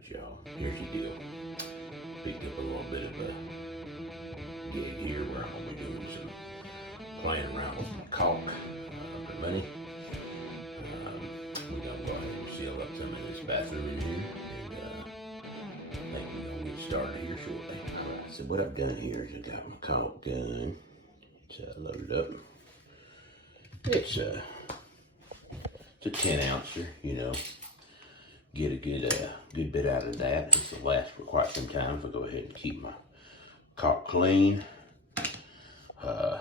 Alright, y'all, here's the deal. Picked up a little bit of a gig here where I'm gonna be doing some playing around with some caulk for money. We're gonna go ahead and seal up some of this bathroom in here, and I think we're gonna get started here shortly. Alright, so what I've done here is I got my caulk gun. It's loaded up. It's a 10 ouncer, you know. Get a good bit out of that. This will last for quite some time if I go ahead and keep my caulk clean. I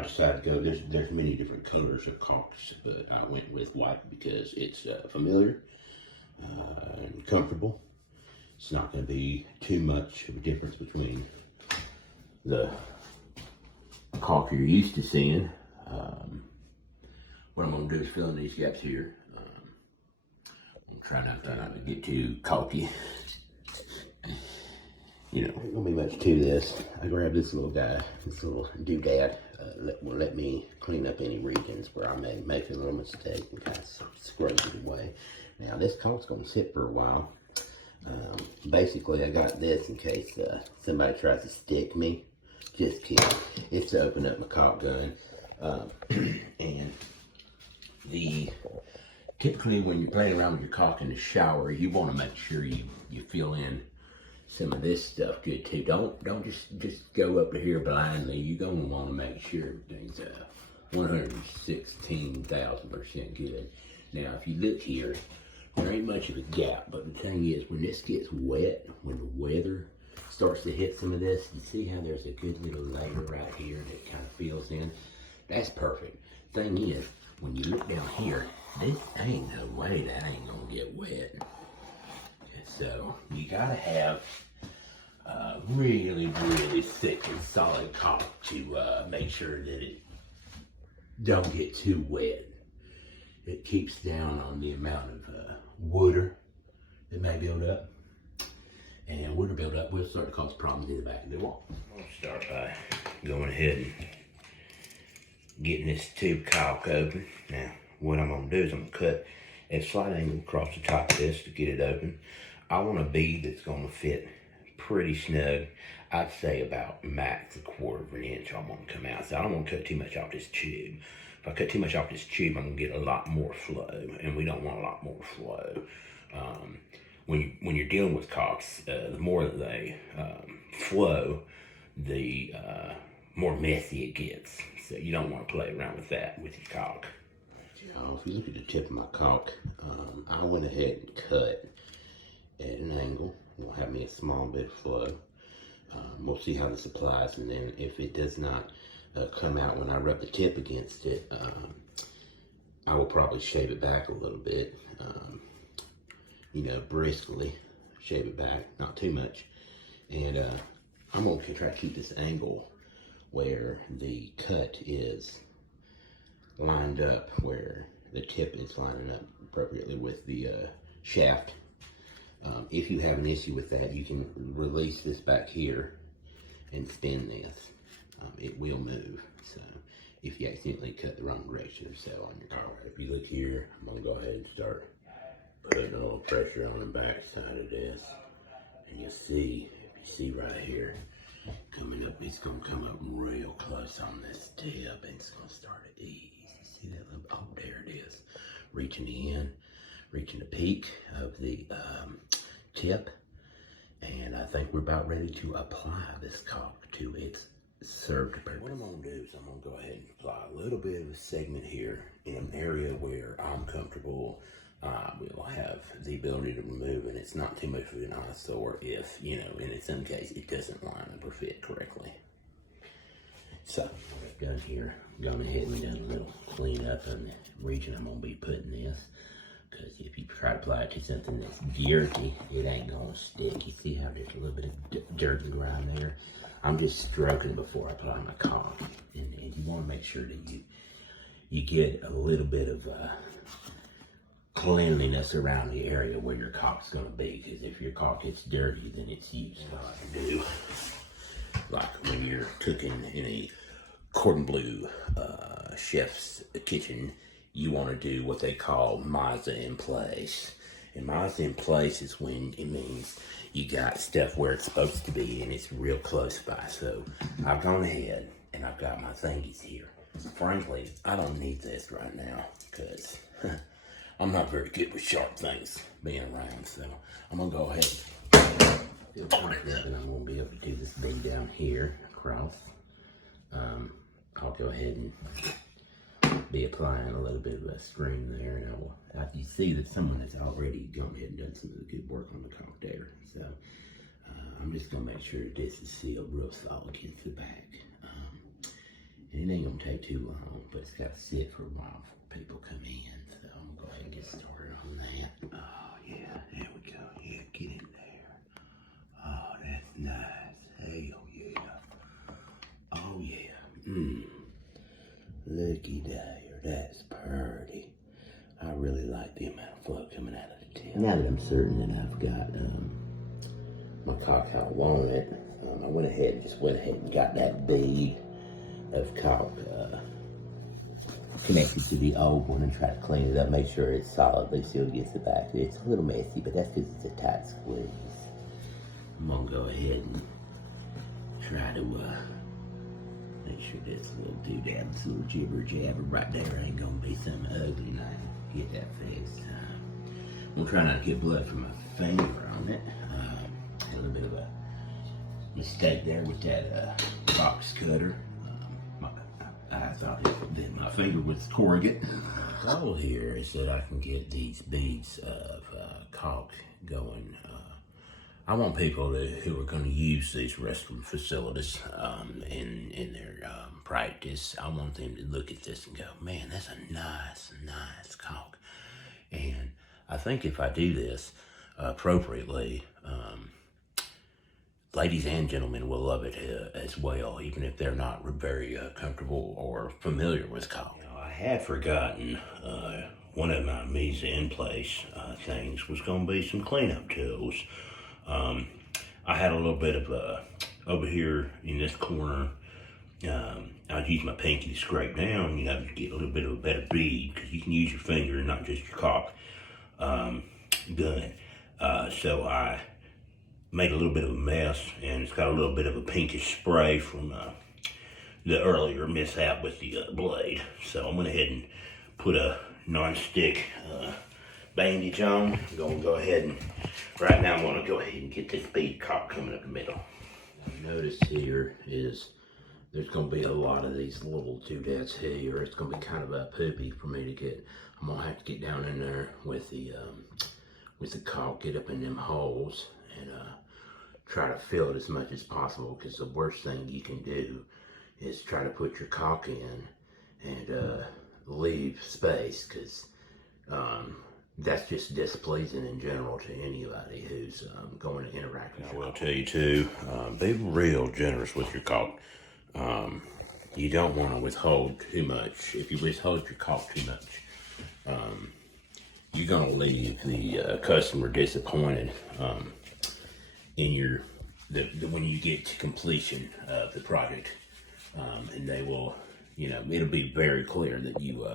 decided to go, there's many different colors of caulks, but I went with white because it's familiar and comfortable. It's not going to be too much of a difference between the caulk you're used to seeing. What I'm going to do is fill in these gaps here. I'm trying not to get too caulky. You know, there's gonna be much to this. I grabbed this little guy, this little doodad, will let me clean up any regions where I may make a little mistake and kind of scrub it away. Now this caulk's gonna sit for a while. Basically, I got this in case somebody tries to stick me. Just kidding. It's to open up my caulk gun. And typically when you're playing around with your caulk in the shower, you want to make sure you fill in some of this stuff good too. Don't just go up to here blindly. You're gonna want to make sure everything's 116,000% good. Now, if you look here, there ain't much of a gap, but the thing is, when this gets wet, when the weather starts to hit some of this, you see how there's a good little layer right here that kind of fills in? That's perfect. Thing is, when you look down here, this ain't no way that ain't gonna get wet. So you gotta have really thick and solid caulk to make sure that it don't get too wet. It keeps down on the amount of water that may build up. And water buildup will start to cause problems in the back of the wall. I'm gonna start by going ahead and getting this tube caulk open. Now, what I'm gonna do is I'm gonna cut a slight angle across the top of this to get it open. I want a bead that's gonna fit pretty snug. I'd say about max 1/4 of an inch I'm gonna come out. So I don't wanna cut too much off this tube. If I cut too much off this tube, I'm gonna get a lot more flow, and we don't want a lot more flow. When you're dealing with caulks, the more that they flow, the more messy it gets. So you don't want to play around with that with your caulk. If you look at the tip of my caulk, I went ahead and cut at an angle. It'll have me a small bit of flow. We'll see how this applies, and then if it does not come out when I rub the tip against it, I will probably shave it back a little bit. You know, briskly shave it back, not too much. And I'm gonna try to keep this angle where the cut is lined up, where the tip is lining up appropriately with the shaft. If you have an issue with that, you can release this back here and spin this. It will move. So if you accidentally cut the wrong direction or so on your car. If you look here, I'm gonna go ahead and start putting a little pressure on the back side of this. And you'll see, if you see right here, coming up, it's gonna come up real close on this tip, and it's gonna start to ease. You see that little, oh, there it is. Reaching the end, reaching the peak of the tip. And I think we're about ready to apply this caulk to its served purpose. What I'm gonna do is I'm gonna go ahead and apply a little bit of a segment here in an area where I'm comfortable. We'll have the ability to remove, and it's not too much of an eyesore if, you know, and in some case it doesn't line up or fit correctly. So, what I've done here, gone ahead and done a little cleanup on the region I'm gonna be putting this, because if you try to apply it to something that's dirty, it ain't gonna stick. You see how there's a little bit of dirt and grime there? I'm just stroking before I apply my caulk, and you want to make sure that you get a little bit of cleanliness around the area where your caulk's gonna be, because if your caulk gets dirty, then it's useless. To do, like when you're cooking in a cordon bleu chef's kitchen, you want to do what they call mise en place. And mine's in place is when it means you got stuff where it's supposed to be and it's real close by. So I've gone ahead and I've got my thingies here. Frankly, I don't need this right now because I'm not very good with sharp things being around. So I'm gonna go ahead and put it up, and I'm gonna be able to do this bead down here across. I'll go ahead and be applying a little bit of a string there. Now, you see that someone has already gone ahead and done some of the good work on the caulk there. So I'm just gonna make sure that this is sealed real solid against the back. And it ain't gonna take too long, but it's gotta sit for a while before people come in. So I'm gonna go ahead and get started on that. Oh yeah, there we go. Yeah, get in there. Oh, that's nice. Hell yeah. Oh yeah. Looky there, that's pretty. I really like the amount of flow coming out of the tip. Now that I'm certain that I've got my caulk how I want it, I went ahead and got that bead of caulk connected to the old one and try to clean it up, make sure it's solidly sealed against the back. It's a little messy, but that's because it's a tight squeeze. I'm gonna go ahead and try to make sure this little doodad, this little jibber jabber right there ain't gonna be something ugly, and I get that fixed. I'm gonna try not to get blood from my finger on it. A little bit of a mistake there with that box cutter. I thought that my finger was corrugate. The goal here is that I can get these beads of caulk going. I want people who are going to use these restroom facilities in their practice. I want them to look at this and go, man, that's a nice caulk. And I think if I do this appropriately, ladies and gentlemen will love it as well, even if they're not very comfortable or familiar with caulk. You know, I had forgotten one of my mise en place things was going to be some cleanup tools. I had a little bit of over here in this corner. I was using my pinky to scrape down, you know, to get a little bit of a better bead, because you can use your finger and not just your caulk gun. So I made a little bit of a mess, and it's got a little bit of a pinkish spray from the earlier mishap with the blade. So I went ahead and put a non-stick bandage on. I'm gonna go ahead and, right now I'm gonna go ahead and get this bead caulk coming up the middle. Now, notice here is there's gonna be a lot of these little doodads here. It's gonna be kind of a poopy for me to get. I'm gonna have to get down in there with the caulk, get up in them holes, and try to fill it as much as possible, because the worst thing you can do is try to put your caulk in and leave space, because that's just displeasing in general to anybody who's going to interact with you. I will tell you too, be real generous with your caulk. You don't want to withhold too much. If you withhold your caulk too much, you're going to leave the customer disappointed in when you get to completion of the project, and they will, you know, it'll be very clear that you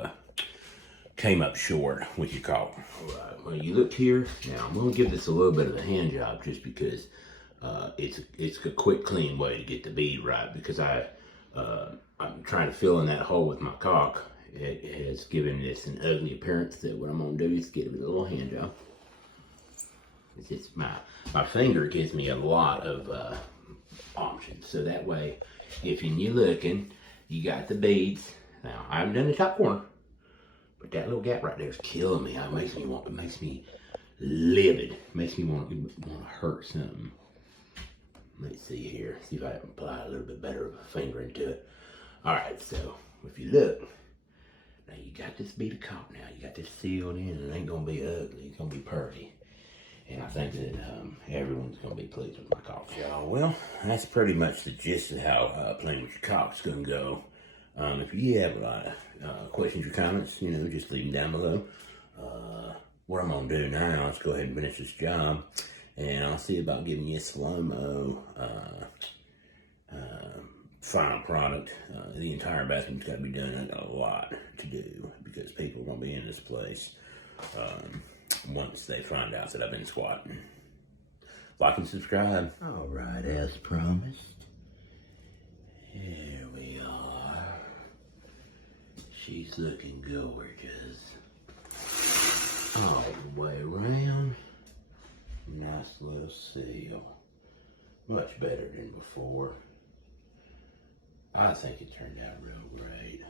came up short with your caulk. All right, well, you look here. Now I'm going to give this a little bit of a hand job, just because it's a quick, clean way to get the bead right, because I'm trying to fill in that hole with my caulk. It has given this an ugly appearance, that what I'm going to do is get a little hand job. It's just my finger gives me a lot of options, so that way, if you're looking, you got the beads. Now I haven't done the top corner, but that little gap right there is killing me. It makes me livid. It makes me want to hurt something. Let's see here. See if I can apply a little bit better of a finger into it. All right, so if you look, now you got this bead of caulk. Now you got this sealed in, and it ain't gonna be ugly. It's gonna be pretty. And I think that everyone's going to be pleased with my caulk. So, well, that's pretty much the gist of how playing with your caulk's going to go. If you have questions or comments, you know, just leave them down below. What I'm going to do now is go ahead and finish this job, and I'll see about giving you a slow-mo final product. The entire bathroom's got to be done. I got a lot to do, because people are going to be in this place once they find out that I've been squatting. Like and subscribe. All right, as promised. Here we are. She's looking gorgeous. All the way around. Nice little seal. Much better than before. I think it turned out real great.